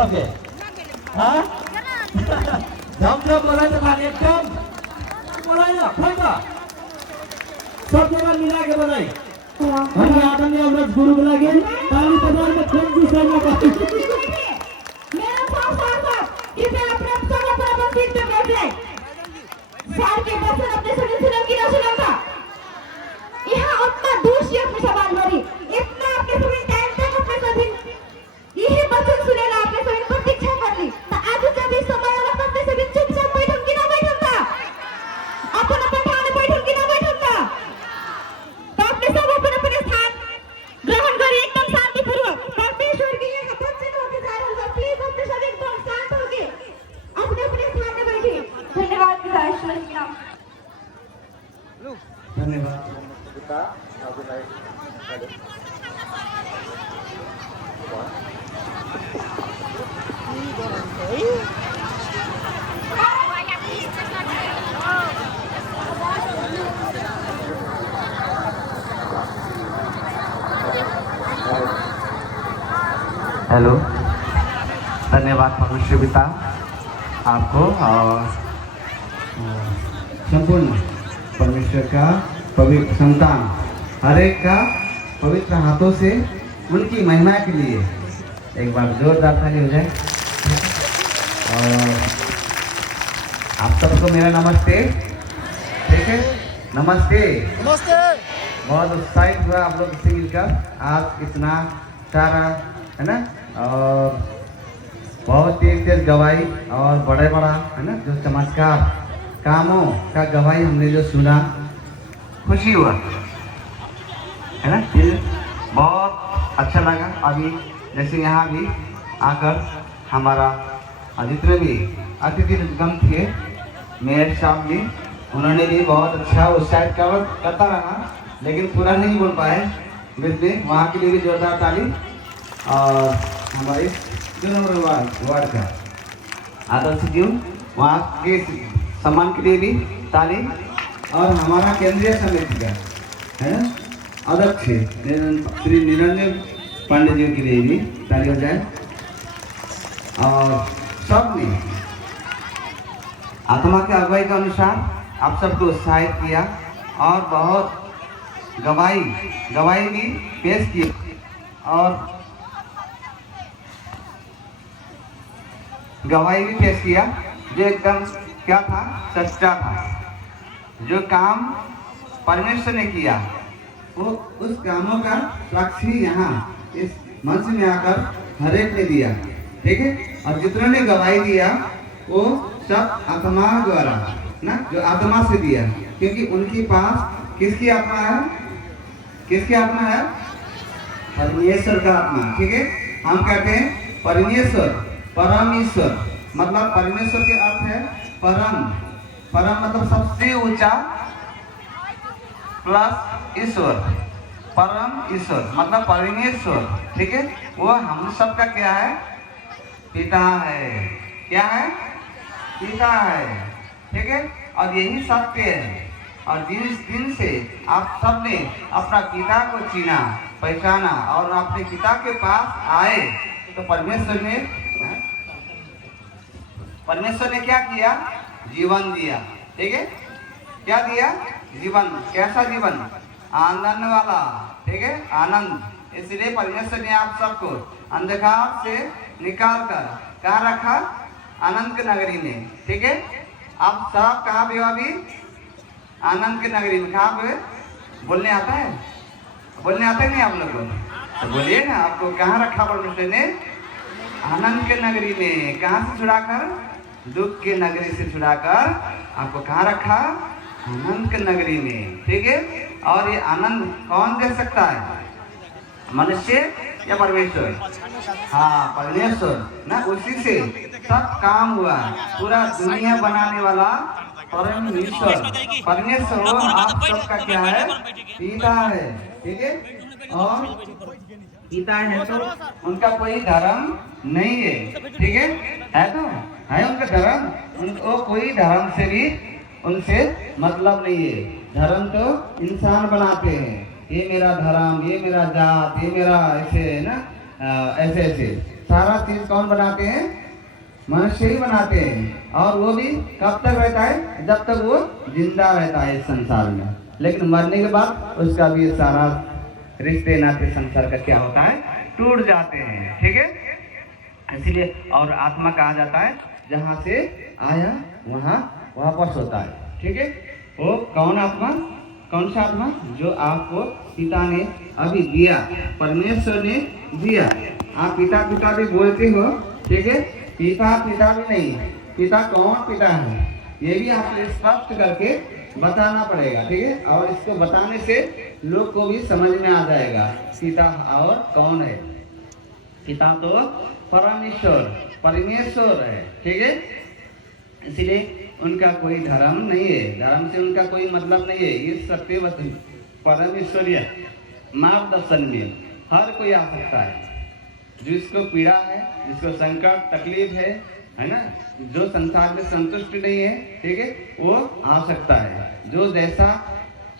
सबके हाँ जम जम बोला तो खाली एकदम बोला ना फाइदा सब जगह मिला के बनाई हम आदरणीय अमृत गुरु बुला के ताली बजाने में खूब दूसरा मौका मेरा साथ इसे अपने सब अपना सीट पे बैठ जाए साल के बच्चे अपने सुन की ना सुनाता यहाँ उतना दूसरी अपनी सवाल मरी इतना आपके सभी टाइम तक अपने सभी यही बच्चन सुनेला आपने सभी प्रतीक्षा कर ली तो आज जब इस समय वाला अपने सभी चुपचाप बैठूं कि ना बैठूं था अपन ठाणे बैठूं कि ना बैठूं था तो अपने सब अपने स्थान ग्रहण करिए एकदम शांतिपूर्वक परमेश्वर की ये बच्चे होके जा रहा है प्लीज अपने सब एकदम शांत होके अपने स्थान में बैठिए धन्यवाद पिता ईश्वर के नाम धन्यवाद हेलो धन्यवाद परमेश्वर पिता आपको और संपूर्ण परमेश्वर का पवित्र संतान हर एक का पवित्र हाथों से उनकी महिमा के लिए एक बार जोरदार ताली हो जाए। और आप सबको मेरा नमस्ते। ठीक है नमस्ते नमस्ते। बहुत उत्साहित हुआ आप लोग से मिलकर आज इतना सारा है ना और बहुत तेज तेज गवाही और बड़े बड़ा है ना जो चमत्कार कामों का गवाही हमने जो सुना खुशी हुआ है ना दिल बहुत अच्छा लगा। अभी जैसे यहाँ भी आकर हमारा जितने भी अतिथि गण थे मेयर साहब जी उन्होंने भी बहुत अच्छा उत्साहित करता रहा लेकिन पूरा नहीं बोल पाए बीच में वहाँ के लिए भी जोरदार ताली। और हमारे 2 नंबर वार्ड का आदर्श जी वहाँ के सम्मान के लिए भी ताली। और हमारा केंद्रीय समिति का है ना अध्यक्ष श्री निरंजन पांडे जी के लिए भी ताली हो जाए। और सबने आत्मा के अगुवाई के अनुसार आप सबको उत्साहित किया और बहुत गवाही भी पेश की और गवाही भी पेश किया जो एकदम क्या था सच्चा था। जो काम परमेश्वर ने किया वो उस कामों का साक्षी यहाँ इस मंच में आकर हर एक ने दिया। ठीक है और जितने ने गवाही दिया वो सब आत्मा द्वारा ना जो आत्मा से दिया क्योंकि उनके पास किसकी आत्मा है किसकी आत्मा है परमेश्वर का आत्मा। ठीक है हम कहते हैं परमेश्वर परम ईश्वर मतलब परमेश्वर के अर्थ है परम मतलब सबसे ऊंचा प्लस ईश्वर परम ईश्वर मतलब परमेश्वर। ठीक है वो हम सबका क्या है पिता है। क्या है पिता है। ठीक है और यही सत्य है। और जिस दिन से आप सबने अपना पिता को चीना पहचाना और अपने पिता के पास आए तो परमेश्वर ने क्या किया जीवन दिया। ठीक है क्या दिया जीवन। कैसा जीवन आनंद वाला। ठीक है आनंद। इसलिए परमेश्वर ने आप सबको अंधकार से निकाल कर कहाँ रखा आनंद की नगरी में। ठीक है आप सब कहाँ पे हो अभी आनंद की नगरी में। कहाँ पे बोलने आता है नहीं आप लोगों को तो बोलिए ना आपको कहाँ रखा परमेश्वर ने आनंद के नगरी में। कहाँ से छुड़ाकर दुख के नगरी से छुड़ाकर आपको कहाँ रखा आनंद के नगरी में। ठीक है और ये आनंद कौन दे सकता है मनुष्य या परमेश्वर। हाँ परमेश्वर ना उसी से सब काम हुआ। पूरा दुनिया बनाने वाला परमेश्वर परमेश्वर आप सबका क्या है पिता है। ठीक है और पिता है तो उनका कोई धर्म नहीं है। ठीक है तो है उनका धर्म उनको कोई धर्म से भी उनसे मतलब नहीं है। धर्म तो इंसान बनाते हैं ये मेरा धर्म ये मेरा जात ये मेरा ऐसे है ना ऐसे सारा चीज कौन बनाते हैं? मनुष्य ही बनाते हैं। और वो भी कब तक रहता है? जब तक वो जिंदा रहता है इस संसार में। लेकिन मरने के बाद उसका भी सारा रिश्ते नाते संसार का क्या होता है? टूट जाते हैं। ठीक है, इसीलिए और आत्मा कहा जाता है जहाँ से आया वहाँ वापस होता है। ठीक है, वो कौन आत्मा? कौन सा आत्मा? जो आपको पिता ने अभी दिया, परमेश्वर ने दिया। आप पिता पिता भी बोलते हो, ठीक है, पिता पिता भी नहीं, पिता कौन पिता है ये भी आपको स्पष्ट करके बताना पड़ेगा। ठीक है, और इसको बताने से लोग को भी समझ में आ जाएगा पिता और कौन है। पिता तो परमेश्वर परमेश्वर है। ठीक है, इसलिए उनका कोई धर्म नहीं है, धर्म से उनका कोई मतलब नहीं है। इस सत्य वचन परमेश्वरीय मार्गदर्शन में हर कोई आ सकता है। जिसको पीड़ा है, जिसको संकट तकलीफ है ना, जो संसार में संतुष्ट नहीं है, ठीक है, वो आ सकता है। जो जैसा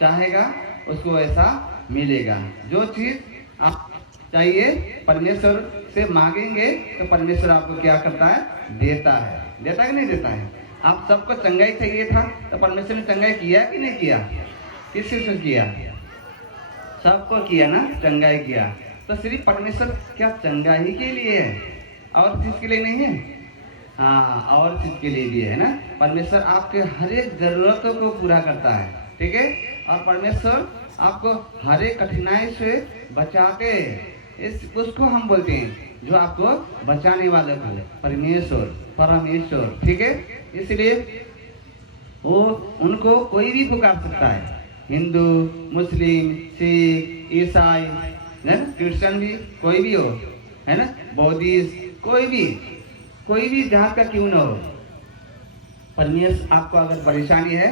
चाहेगा उसको वैसा मिलेगा। जो चीज़ आप चाहिए परमेश्वर से मांगेंगे तो परमेश्वर आपको क्या करता है? देता है। देता कि नहीं देता है? आप सबको चंगाई चाहिए था तो परमेश्वर ने चंगाई किया कि नहीं किया? किस चीज़ से किया? सबको किया ना, चंगाई किया। तो सिर्फ परमेश्वर क्या चंगाई के लिए है और चीज़ के लिए नहीं है? हाँ, और चीज़ के लिए भी है ना। परमेश्वर आपके हर एक ज़रूरतों को पूरा करता है। ठीक है, और परमेश्वर आपको हर एक कठिनाई से बचाते हैं। इस उसको हम बोलते हैं जो आपको बचाने वाले को परमेश्वर परमेश्वर। ठीक है, इसलिए वो उनको कोई भी पुकार सकता है। हिंदू, मुस्लिम, सिख, ईसाई, क्रिश्चियन भी, कोई भी हो, है ना, बौद्धिस्ट, कोई भी जात का क्यों ना हो, परमेश्वर आपको अगर परेशानी है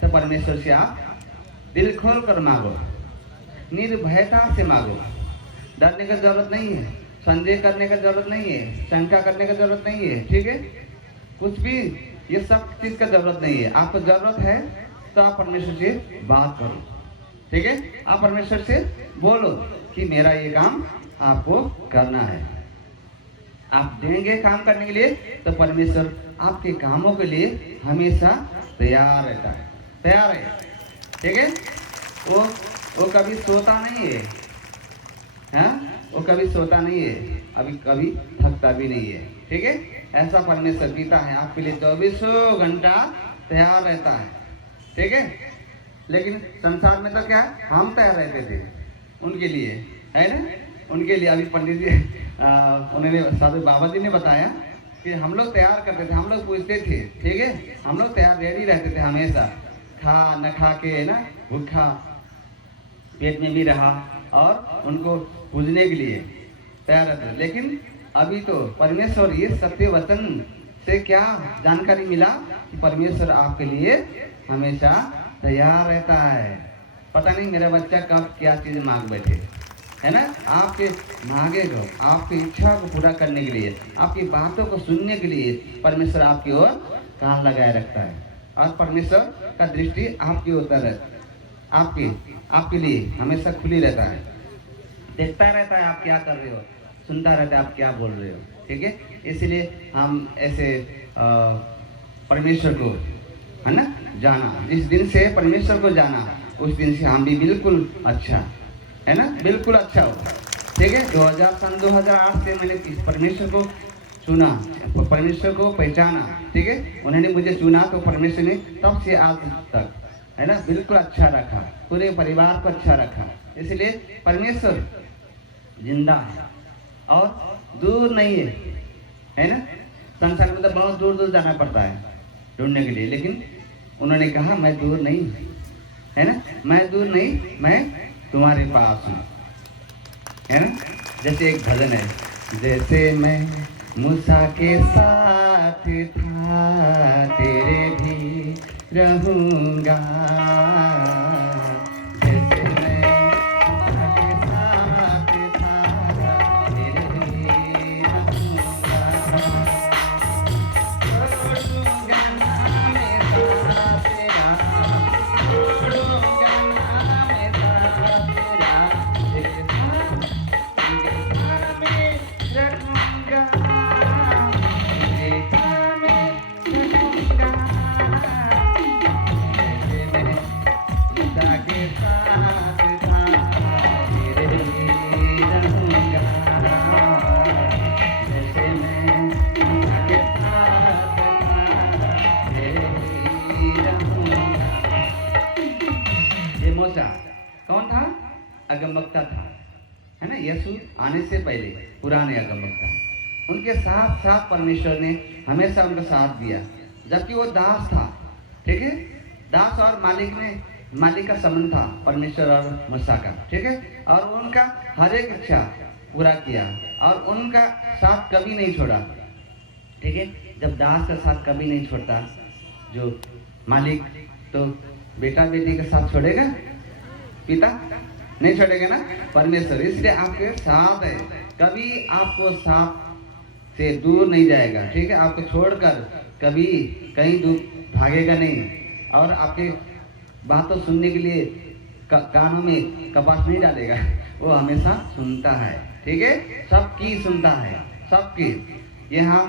तो परमेश्वर से आप दिल खोल कर मांगो, निर्भयता से मांगो। डरने का जरूरत नहीं है, संदेह करने का जरूरत नहीं है, शंका करने का जरूरत नहीं है। ठीक है, कुछ भी ये सब चीज का जरूरत नहीं है। आपको जरूरत है तो आप परमेश्वर से बात करो। ठीक है, आप परमेश्वर से बोलो कि मेरा ये काम आपको करना है। आप देंगे काम करने के लिए तो परमेश्वर आपके कामों के लिए हमेशा तैयार रहता है, तैयार है। ठीक है, वो कभी सोता नहीं है, हाँ, वो कभी सोता नहीं है, कभी थकता भी नहीं है। ठीक है, ऐसा परमेश्वर पिता है, आपके लिए 24 घंटा तैयार रहता है। ठीक है, लेकिन संसार में तो क्या है, हम तैयार रहते थे उनके लिए, है ना, उनके लिए। अभी पंडित जी उन्होंने साधु बाबा जी ने बताया कि हम लोग तैयार करते थे, हम लोग पूछते थे। ठीक है, हम लोग तैयार रेडी रहते थे हमेशा, खा न खा के, ना, भूखा पेट में भी रहा और उनको पूजने के लिए तैयार रहते। लेकिन अभी तो परमेश्वर ये सत्य वचन से क्या जानकारी मिला कि परमेश्वर आपके लिए हमेशा तैयार रहता है। पता नहीं मेरा बच्चा कब क्या चीज़ मांग बैठे, है ना। आपके मांगे को, आपकी इच्छा को पूरा करने के लिए, आपकी बातों को सुनने के लिए परमेश्वर आपकी ओर कान लगाए रखता है। और परमेश्वर का दृष्टि आपकी ओर आपके लिए हमेशा खुली रहता है, देखता रहता है आप क्या कर रहे हो, सुनता रहता है आप क्या बोल रहे हो। ठीक है, इसलिए हम ऐसे परमेश्वर को, है ना, जाना। जिस दिन से परमेश्वर को जाना उस दिन से हम भी बिल्कुल अच्छा, है ना, बिल्कुल अच्छा हो। ठीक है, 2008 से मैंने इस परमेश्वर को चुना, परमेश्वर को पहचाना। ठीक है, उन्होंने मुझे चुना तो परमेश्वर ने तब से आज तक, है ना, बिल्कुल अच्छा रखा, पूरे परिवार को अच्छा रखा। इसलिए परमेश्वर जिंदा है और दूर नहीं है ना। संसार में तो बहुत दूर दूर जाना पड़ता है ढूंढने के लिए, लेकिन उन्होंने कहा मैं दूर नहीं, है ना, मैं दूर नहीं, मैं तुम्हारे पास हूँ, है ना। जैसे एक भजन है, जैसे मैं मूसा के साथ था तेरे भी रहूँगा, जैसे मैं मूसा के साथ था तेरे भी रहूँगा, छोड़ूंगा ना मैं साथ तेरा, छोड़ूंगा ना मैं साथ तेरा, तेरे साथ में रखूँगा। ये मूसा कौन था? अगमवक्ता था, है ना। यीशु आने से पहले पुराने अगमवक्ता, उनके साथ साथ परमेश्वर ने हमेशा उनका साथ दिया, जबकि वो दास था, ठीक है। दास और मालिक का संबंध था, परमेश्वर और मूसा का, ठीक है। और उनका हर एक इच्छा पूरा किया और उनका साथ कभी नहीं छोड़ा, ठीक है। जब दास का साथ कभी नहीं छोड़ता जो मालिक, तो बेटा बेटी का साथ छोड़ेगा? पिता नहीं छोड़ेगा ना, परमेश्वर। इसलिए आपके साथ है, कभी आपको साथ से दूर नहीं जाएगा, ठीक है। आपको छोड़कर कभी कहीं दूर भागेगा नहीं, और आपके बातों सुनने के लिए कानों में कपास नहीं डालेगा, वो हमेशा सुनता है, ठीक है। सबकी सुनता है, सबकी। यहाँ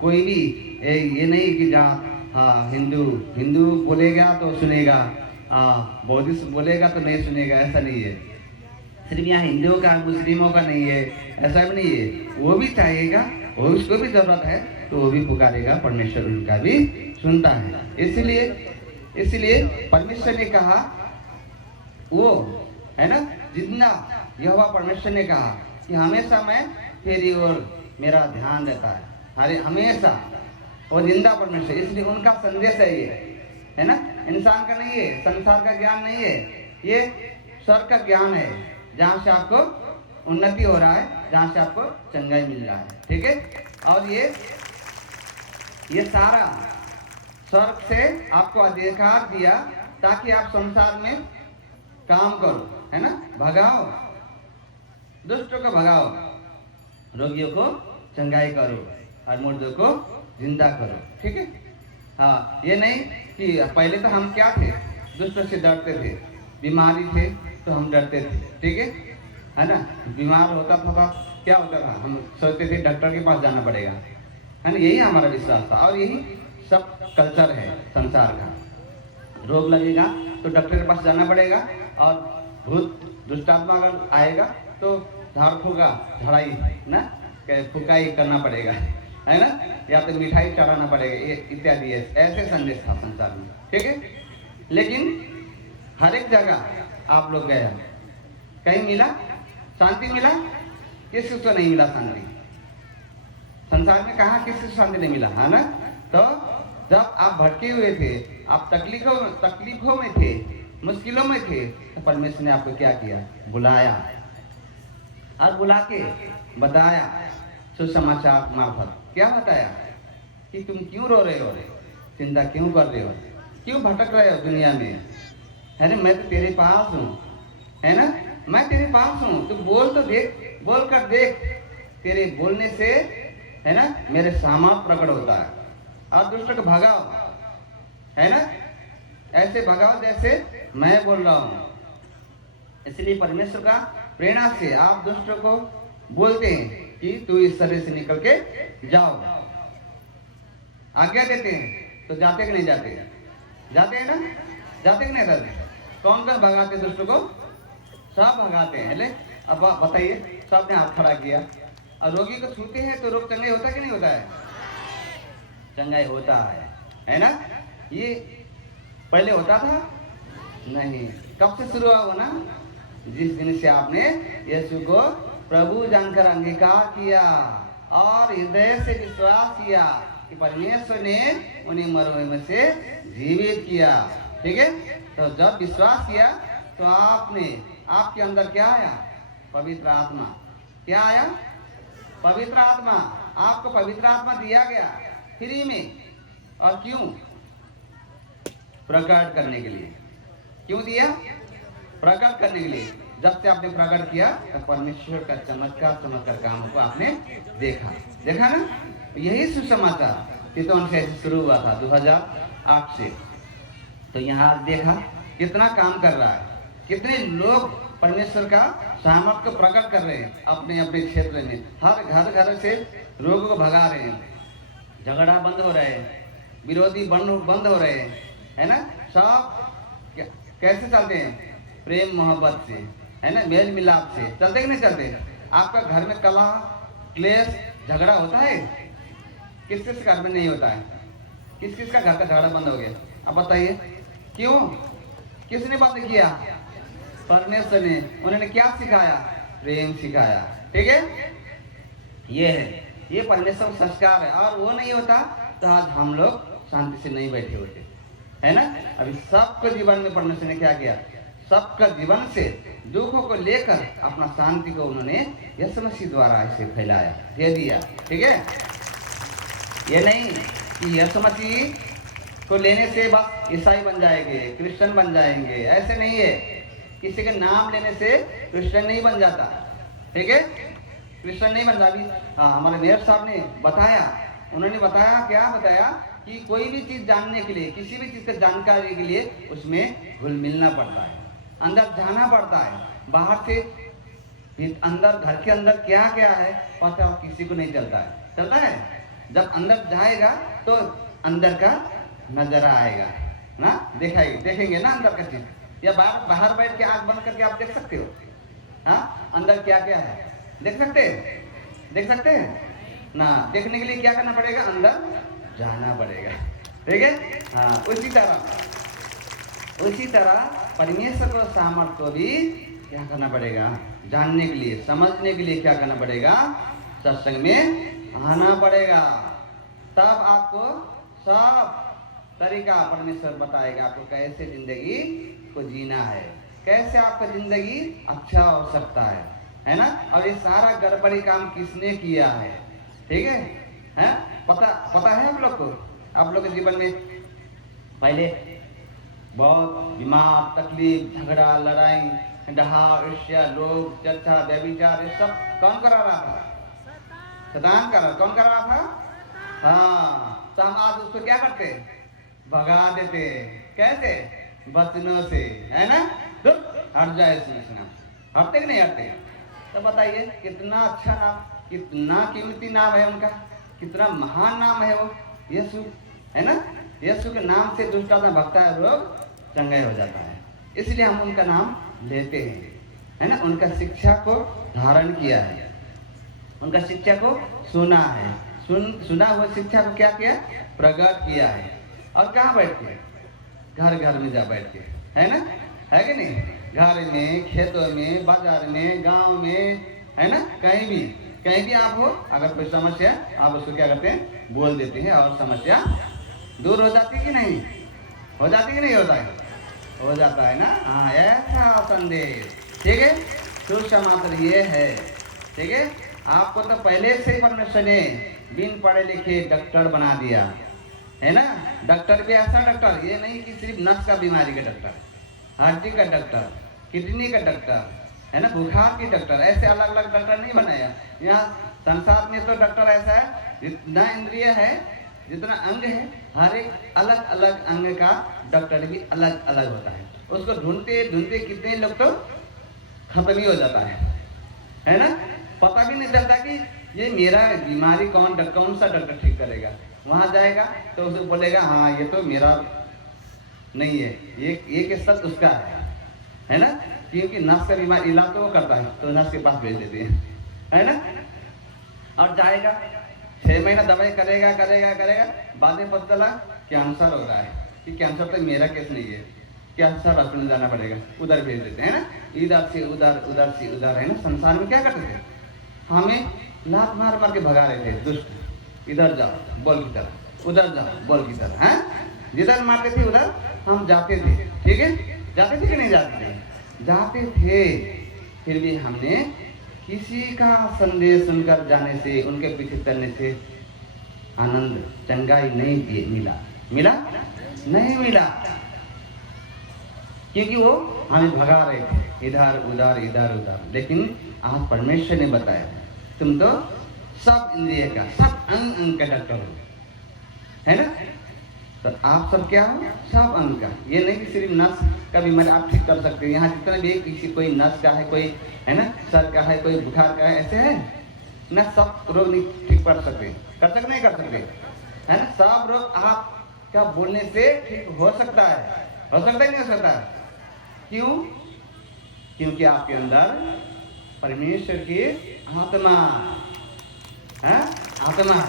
कोई भी ये नहीं कि जहाँ हाँ हिंदू बोलेगा तो सुनेगा, बौद्धिस्ट बोलेगा तो नहीं सुनेगा, ऐसा नहीं है। सिर्फ यहाँ हिंदुओं का मुस्लिमों का नहीं है, ऐसा भी नहीं है। वो भी चाहेगा, वो उसको भी जरूरत है तो वो भी पुकारेगा, परमेश्वर उनका भी सुनता है। इसलिए परमेश्वर ने कहा, वो है ना, जितना यहोवा परमेश्वर ने कहा कि हमेशा मैं तेरी ओर मेरा ध्यान रहता है, अरे हमेशा। वो जिंदा परमेश्वर, इसलिए उनका संदेश है ये, है ना। इंसान का नहीं है, संसार का ज्ञान नहीं है, ये स्वर्ग का ज्ञान है, जहाँ से आपको उन्नति हो रहा है, जहाँ से आपको चंगाई मिल रहा है, ठीक है। और ये सारा स्वर्ग से आपको अधिकार दिया ताकि आप संसार में काम करो, है ना। भगाओ, दुष्टों को भगाओ, रोगियों को चंगाई करो और मुर्दों को जिंदा करो, ठीक है। हाँ, ये नहीं कि पहले तो हम क्या थे, दुष्टों से डरते थे, बीमारी थे तो हम डरते थे, ठीक है ना। बीमार होता था क्या होता था, हम सोचते थे डॉक्टर के पास जाना पड़ेगा, है ना। यही हमारा विश्वास था और यही सब कल्चर है संसार का। रोग लगेगा तो डॉक्टर के पास जाना पड़ेगा, और भूत दुष्टात्मा अगर आएगा तो झाड़ फूका झाड़ाई ना फुकाई करना पड़ेगा, है ना, या तो मिठाई चढ़ाना पड़ेगा, ये इत्यादि ऐसे संदेश था संसार में, ठीक है। लेकिन हर एक जगह आप लोग गए, कहीं मिला शांति? मिला? किसी को नहीं मिला शांति। संसार में कहा किसी को शांति नहीं मिला, है ना। तो जब आप भटके हुए थे, आप तकलीफों में थे, मुश्किलों में थे, तो परमेश्वर ने आपको क्या किया? बुलाया, और बुला के बताया सुसमाचार मार्फत। क्या बताया? कि तुम क्यों रो रहे हो, चिंता क्यों कर रहे हो, क्यों भटक रहे हो दुनिया में, है ना। मैं तो तेरे पास हूँ, है ना, मैं तेरे पास हूँ, तू बोल तो देख, बोल कर देख। तेरे बोलने से, है ना, मेरे सामर्थ प्रकट होता है, और दुष्ट को भगाओ, है ना, ऐसे भगाओ जैसे मैं बोल रहा हूँ। इसलिए परमेश्वर का प्रेरणा से आप दुष्ट को बोलते हैं कि तू इस शरीर से निकल के जाओ, आज्ञा देते हैं। तो जाते कि नहीं जाते? जाते हैं ना, जाते कि नहीं जाते? कौन कौन भगाते दुष्ट को? सब भगाते हैं। ले अब बताइए, सब ने हाथ खड़ा किया, और रोगी को छूते हैं तो रोग चंगाई होता है कि नहीं होता है? चंगाई होता है ना। ये पहले होता था नहीं। कब से शुरू हुआ ना? जिस दिन से आपने यीशु को प्रभु जानकर अंगीकार किया और हृदय से विश्वास किया कि परमेश्वर ने उन्हें मरे हुए में से जीवित किया, ठीक है। तो जब विश्वास किया तो आपके अंदर क्या आया? पवित्र आत्मा। क्या आया? पवित्र आत्मा। आपको पवित्र आत्मा दिया गया फ्री में। और क्यों? प्रकट करने के लिए। क्यों दिया? प्रकट करने के लिए। जब से आपने प्रकट किया तो परमेश्वर का चमत्कार काम को आपने देखा ना। यही सुसमाचार तीतोन से शुरू हुआ था 2008 से। तो यहाँ देखा कितना काम कर रहा है, कितने लोग परमेश्वर का सामर्थ को प्रकट कर रहे हैं अपने अपने क्षेत्र में। हर घर से रोग को भगा रहे हैं, झगड़ा बंद हो रहे हैं, विरोधी बंद हो रहे हैं, है ना। सब कैसे चलते हैं? प्रेम मोहब्बत से, है ना, मेल मिलाप से चलते कि नहीं चलते? आपका घर में कलह क्लेश झगड़ा होता है? किस किस घर में नहीं होता है? किस किस का घर का झगड़ा बंद हो गया? अब बताइए, क्यों? किसने बंद किया? परमेश्वर ने। उन्होंने क्या सिखाया? प्रेम सिखाया। ठीक है, ये है, ये परमेश्वर का संस्कार है। और वो नहीं होता तो आज हम लोग शांति से नहीं बैठे होते, है ना। अभी सबके जीवन में परमेश्वर ने क्या किया? सबका जीवन से दुखों को लेकर अपना शांति को उन्होंने यीशु मसीह द्वारा इसे फैलाया, दे दिया। ठीक है, ये नहीं कि यीशु मसीह को लेने से बस ईसाई बन जाएंगे, क्रिश्चियन बन जाएंगे, ऐसे नहीं है। किसी के नाम लेने से क्रिश्चियन नहीं बन जाता। ठीक है, क्रिश्चियन नहीं बन जाता। हाँ, हमारे मेयर साहब ने बताया, उन्होंने बताया, क्या बताया कि कोई भी चीज जानने के लिए, किसी भी चीज की जानकारी के लिए उसमें घुल मिलना पड़ता है, अंदर जाना पड़ता है। बाहर से अंदर, घर के अंदर क्या क्या है पता किसी को नहीं चलता है। चलता है? जब अंदर जाएगा तो अंदर का नजर आएगा ना, देखेंगे ना अंदर का चीज। या बाहर बैठ के आंख बंद करके आप देख सकते हो? हाँ, अंदर क्या क्या है देख सकते हैं? देख सकते हैं ना। देखने के लिए क्या करना पड़ेगा? अंदर जाना पड़ेगा। ठीक है, हाँ। उसी तरह परमेश्वर को सामर्थ्य को भी क्या करना पड़ेगा? जानने के लिए, समझने के लिए क्या करना पड़ेगा? सत्संग में आना पड़ेगा। तब आपको सब तरीका परमेश्वर बताएगा आपको कैसे जिंदगी को जीना है, कैसे आपका जिंदगी अच्छा हो सकता है ना। और ये सारा गड़बड़ी काम किसने किया है? ठीक है, पता है आप लोग को? आप लोग के जीवन में पहले बहुत बीमार, तकलीफ, झगड़ा, लड़ाई, डहा, ईर्ष्या, लोभ, चर्चा, व्यभिचार, ये सब कौन करा रहा था? शैतान कौन करा रहा था? हाँ, तो हम आज उसको क्या करते? भगा देते। कैसे? वचनों से, है ना। हट जाए सूचना, हटते कि नहीं हटते? तो बताइए कितना अच्छा नाम, कितना कीमती नाम है उनका, कितना महान नाम है वो यीशु, है ना। यीशु के नाम से दुष्ट आत्मा भगता है, रोग चंगाई हो जाता है। इसलिए हम उनका नाम लेते हैं, है ना। उनका शिक्षा को धारण किया है, उनका शिक्षा को सुना है, सुना हुआ शिक्षा को क्या किया? प्रकट किया है। और कहाँ बैठ के? घर घर में जा बैठ के, है ना, है कि नहीं? घर में, खेतों में, बाजार में, गांव में, है ना, कहीं भी आप हो, अगर कोई समस्या आप उसको क्या करते हैं? बोल देते हैं और समस्या दूर हो जाती है कि नहीं? हो जाती कि नहीं होता है? हो जाता है ना। हाँ, ऐसा संदेश। ठीक है, सुसमाचार ये है। ठीक है, आपको तो पहले से परमेश्वर ने बिन पढ़े लिखे डॉक्टर बना दिया, है ना। डॉक्टर भी ऐसा डॉक्टर, ये नहीं कि सिर्फ नस का बीमारी का डॉक्टर, हड्डी का डॉक्टर, किडनी का डॉक्टर, है ना, बुखार की डॉक्टर, ऐसे अलग अलग डॉक्टर नहीं बनाया। यहाँ संसार में तो डॉक्टर ऐसा है, जितना इंद्रिय है, जितना अंग है, हर एक अलग अलग अंग का डॉक्टर भी अलग अलग होता है। उसको ढूंढते ढूंढते कितने लोग तो खत्म ही हो जाता है ना। पता भी नहीं चलता कि ये मेरा बीमारी कौन सा डॉक्टर ठीक करेगा। वहां जाएगा तो उसे बोलेगा हाँ ये तो मेरा नहीं है, ये किस्सा उसका है ना। क्योंकि नस का बीमारी इलाज तो वो करता है, तो नस के पास भेज देते हैं, है ना। और जाएगा 6 महीना दवाई करेगा, बाद में पता चला कैंसर हो रहा है, कि कैंसर तो मेरा केस नहीं है, कैंसर हॉस्पिटल जाना पड़ेगा, उधर भेज देते हैं ना। इधर से उधर, है ना। संसार में क्या करते थे? हमें लात मार के भगा रहे थे दुष्ट। इधर जाओ बॉल की तरह, उधर जाओ बॉल की तरह, है। जिधर मारते थे उधर हम जाते थे। ठीक है, जाते थे कि नहीं जाते थे? जाते थे। फिर भी हमने किसी का संदेश सुनकर जाने से, उनके पीछे चलने से आनंद, चंगाई नहीं मिला नहीं मिला, क्योंकि वो हमें भगा रहे थे इधर उधर। लेकिन आज परमेश्वर ने बताया तुम तो सब इंद्रिय का, सब अंग का डॉक्टर हो, है ना। तो आप सब क्या हो? सब अंग का। ये नहीं कि सिर्फ नस का बीमारी आप ठीक कर सकते हो। यहाँ जितना भी किसी कोई नस का है, कोई है ना, सर का है, कोई बुखार का है, ऐसे है ना। सब रोग नहीं ठीक कर सकते, नहीं कर सकते, है ना। सब रोग आप क्या बोलने से ठीक हो सकता है, नहीं हो सकता। क्यों? क्योंकि आपके अंदर परमेश्वर की आत्मा है, आत्मा।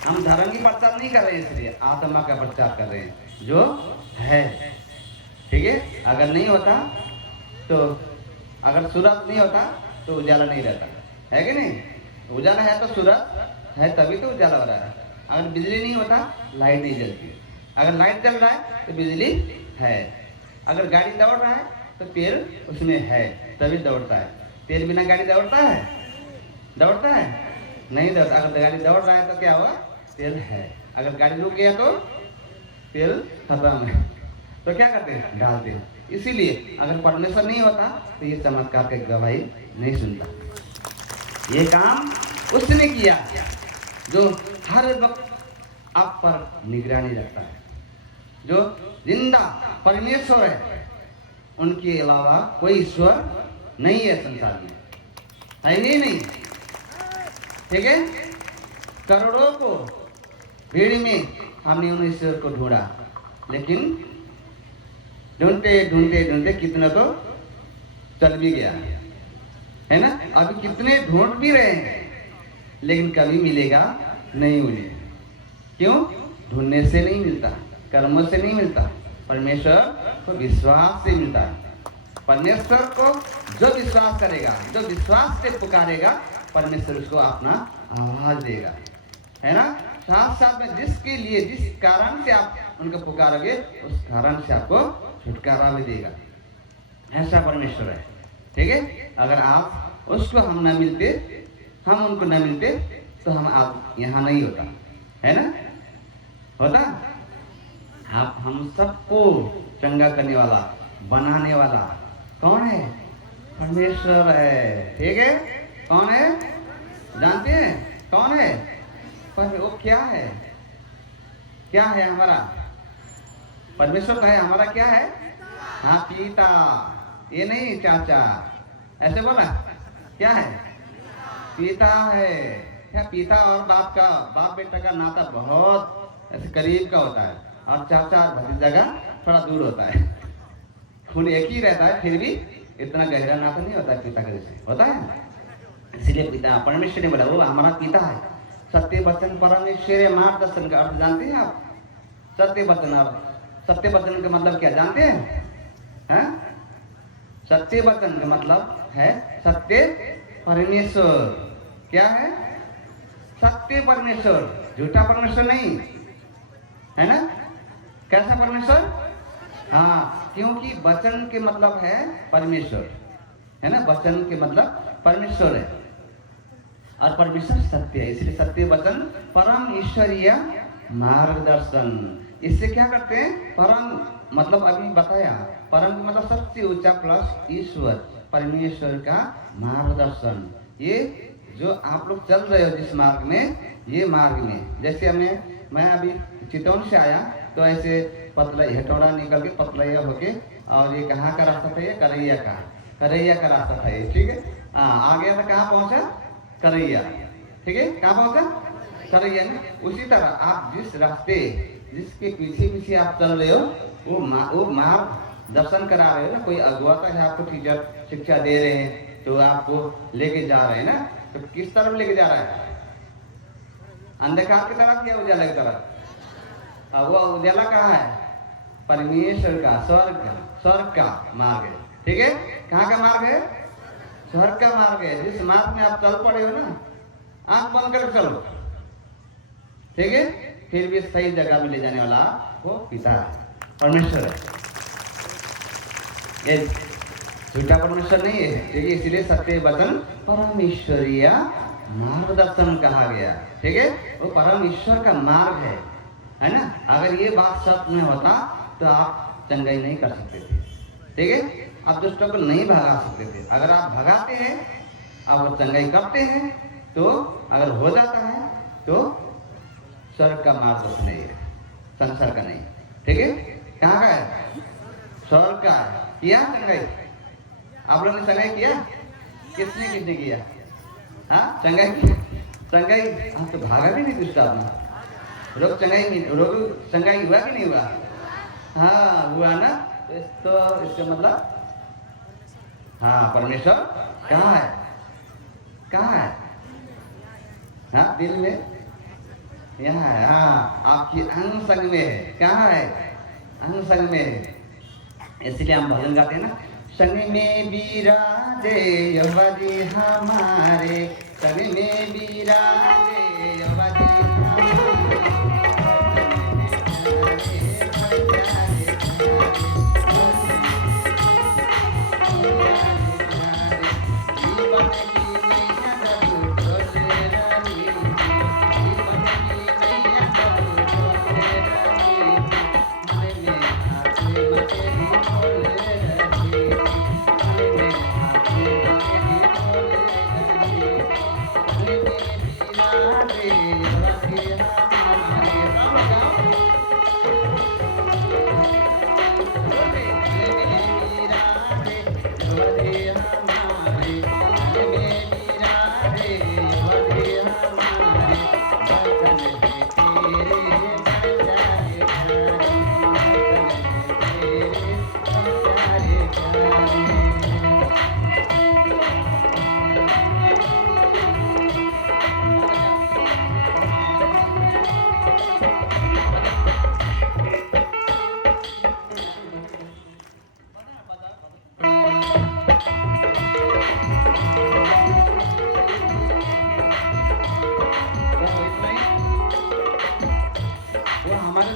हम धर्म की प्रचार नहीं कर रहे हैं, इसलिए आत्मा का प्रचार कर रहे हैं। जो है। ठीक है, अगर नहीं होता तो, अगर सूरज नहीं होता तो उजाला नहीं रहता, है कि नहीं? उजाला है तो सूरज है, तभी तो उजाला हो रहा है। अगर बिजली नहीं होता लाइट नहीं जलती है, अगर लाइट जल रहा है तो बिजली है। अगर गाड़ी दौड़ रहा है तो पेड़ उसमें है, तभी दौड़ता है। पेड़ बिना गाड़ी दौड़ता है? दौड़ता है? नहीं दौड़ता। अगर गाड़ी दौड़ रहा है तो क्या हुआ? पेड़ है। अगर गाड़ी रुक गया तो पेड़ खत्म है, तो क्या करते हैं? डालते हैं। इसीलिए अगर परमेश्वर नहीं होता तो ये चमत्कार की गवाही नहीं सुनता। ये काम उसने किया जो हर वक्त आप पर निगरानी रखता है, जो जिंदा परमेश्वर है। उनके अलावा कोई ईश्वर नहीं है संसार में, है ही नहीं। ठीक है, करोड़ों को भीड़ में हमने उन ईश्वर को ढूंढा, लेकिन ढूंढते ढूंढते ढूंढते कितना तो चल भी गया, है ना? अभी कितने ढूंढ भी रहे हैं, लेकिन कभी मिलेगा नहीं उन्हें। क्यों? ढूंढने से नहीं मिलता, कर्मों से नहीं मिलता, परमेश्वर को विश्वास से मिलता है। परमेश्वर को जो विश्वास करेगा, जो विश्वास से पुकारेगा, परमेश्वर उसको अपना आवाज देगा, है ना? साथ साथ में जिसके लिए, जिस कारण से आप उनको पुकारोगे, उस कारण से आपको छुटकारा भी देगा। ऐसा परमेश्वर है। ठीक है, अगर आप उसको हम न मिलते, हम उनको न मिलते, तो हम आप यहाँ नहीं होता, है ना? होता? आप हम सबको चंगा करने वाला, बनाने वाला कौन है? परमेश्वर है। ठीक है, कौन है? जानते हैं कौन है? पर वो क्या है? क्या है हमारा? परमेश्वर का है, हमारा क्या है? हाँ, पिता। ये नहीं चाचा, ऐसे बोला। क्या है? पिता है। क्या पिता और बाप का, बाप बेटा का नाता बहुत ऐसे करीब का होता है, और चाचा और भतीजा का थोड़ा दूर होता है। खून एक ही रहता है, फिर भी इतना गहरा नाता नहीं होता है पिता का जैसे होता है। इसलिए पिता परमेश्वर ने बोला वो हमारा पिता है। सत्य वचन परमेश्वर मार्गदर्शन का अर्थ जानते हैं आप? सत्य वचन, और सत्य वचन का मतलब क्या जानते हैं? हैं? सत्य वचन का मतलब है सत्य परमेश्वर। क्या है? सत्य परमेश्वर, झूठा परमेश्वर नहीं, है ना? कैसा परमेश्वर? हाँ, क्योंकि वचन के मतलब है परमेश्वर, है ना? वचन के मतलब परमेश्वर है, और परमेश्वर सत्य है, इसलिए सत्य वचन परम ईश्वरीय मार्गदर्शन। इससे क्या करते हैं? परम मतलब अभी बताया, परम मतलब सबसे ऊंचा प्लस ईश्वर, परमेश्वर का मार्गदर्शन। ये जो आप लोग चल रहे हो जिस मार्ग में, ये मार्ग में जैसे मैं अभी चितौन से आया तो ऐसे पतला हेटौड़ा निकल के पतलैया होके, और ये कहाँ का रास्ता था? ये करैया का रास्ता था ये। ठीक है, हाँ, आ गया था। कहाँ पहुंचा? करैया। ठीक है, कहाँ पहुंचा? करैया में। उसी तरह आप जिस रास्ते, जिसके पीछे पीछे आप चल रहे हो, वो मार्ग दर्शन करा रहे हो ना। कोई अगुवाता है, आपको टीचर शिक्षा दे रहे हैं, तो आपको लेके जा रहे हैं ना। तो किस तरफ लेके जा रहा है? अंधकार की तरफ या उजाला की तरफ? वो उजाला कहाँ है? परमेश्वर का, स्वर्ग का मार्ग है। ठीक है, कहाँ का मार्ग है? स्वर्ग का मार्ग है। जिस मार्ग में आप चल पड़े हो ना, आंख बंद कर चलो। ठीक है, फिर भी सही जगह में ले जाने वाला वो पिता है, परमेश्वर है। ये झूठा परमेश्वर नहीं है। ठीक है, इसीलिए सत्य वचन परमेश्वरीय मार्गदर्शन कहा गया। ठीक है, वो परम ईश्वर का मार्ग है ना? अगर ये बात सत्य में होता तो आप चंगाई नहीं कर सकते थे। ठीक है, आप दुष्टों को नहीं भगा सकते थे। अगर आप भगाते हैं, आप चंगाई करते हैं, तो अगर हो जाता है तो स्वर्ग का मार्गदर्शन नहीं है, संसार का नहीं। ठीक है, कहाँ का है? स्वर्ग का है। किया चंगाई? आप लोगों ने चंगाई किया? किसने किया? हाँ, चंगाई की। चंगाई हम तो भागा भी नहीं दुष्ट आदमी। रोग चंगाई हुआ कि नहीं हुआ? हाँ, हुआ ना। तो इसका मतलब हाँ, परमेश्वर कहाँ है? कहाँ है? हाँ, दिल में, यहाँ है। हाँ, आपकी अंग संग में है। कहाँ है? हम संग में, इसलिए हम भजन गाते हैं ना, संग में बिराजे यवदी हमारे, संग में बिराजे यवदी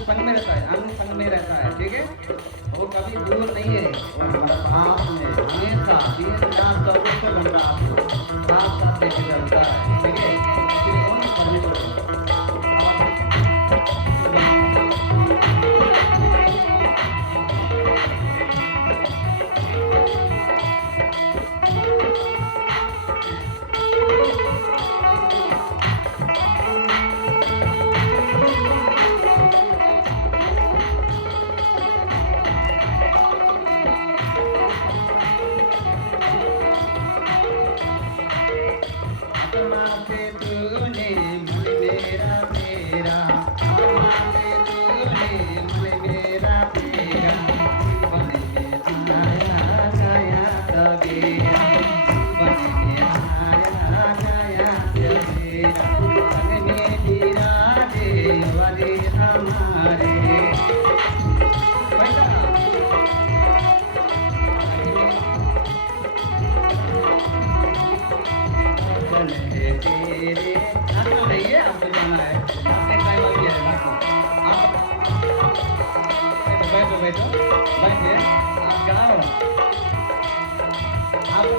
संग में रहता है, अंग संग में रहता है, ठीक है। वो कभी दूर नहीं है, वो हमारा पास में हमेशा 24 घंटा आपको साथ साथ लेके चलता है, ठीक है। इसलिए कौन परमेश्वर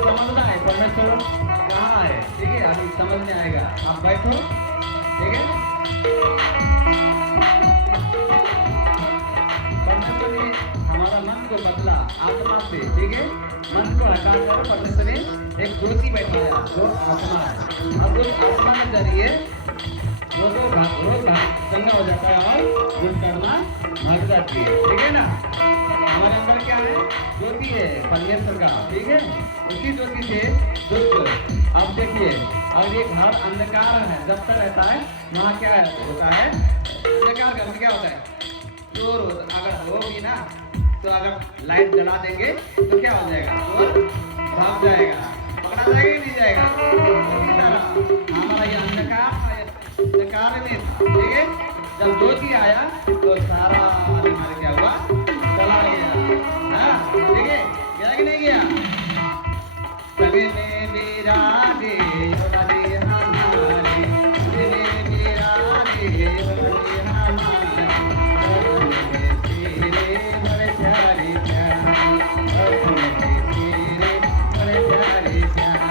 समझना है परमेश्वर कहाँ है, ठीक है। अभी समझ में आएगा, आप बैठो, ठीक है। परमेश्वर ने हमारा मन को बदला आत्मा से, ठीक है। मन को हटाकर परमेश्वर ने एक ज्योति बैठाया जो आत्मा है। अब उस आत्मा के जरिए वो रोज चंगा हो जाता है और गुण करना भाग जाती है, ठीक है ना। हमारे अंदर क्या है, ज्योति है परमेश्वर का, ठीक है। उसी ज्योति से दुष्ट, अब देखिए, और ये घर अंधकार है जब तक रहता है, वहाँ क्या होता है, अंधकार घर में क्या होता है, चोर अगर होगी ना, तो अगर लाइट जला देंगे तो क्या हो जाएगा, चोर भाग जाएगा, पकड़ा जाएगा ही नहीं जाएगा। हमारा ये अंधकार में था, ठीक है। जब ज्योति आया तो सारा हमारे क्या हुआ, चला गया, हाँ, ठीक है। गया कि नहीं गया। सभी में विराजे हमारे हमारे, सभी में विराजे हमारे हमारे, तेरे बड़े प्यारे प्यारे, तेरे बड़े प्यारे प्यारे।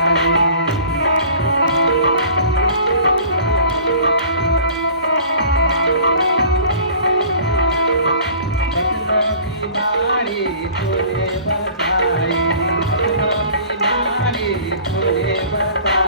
Bye.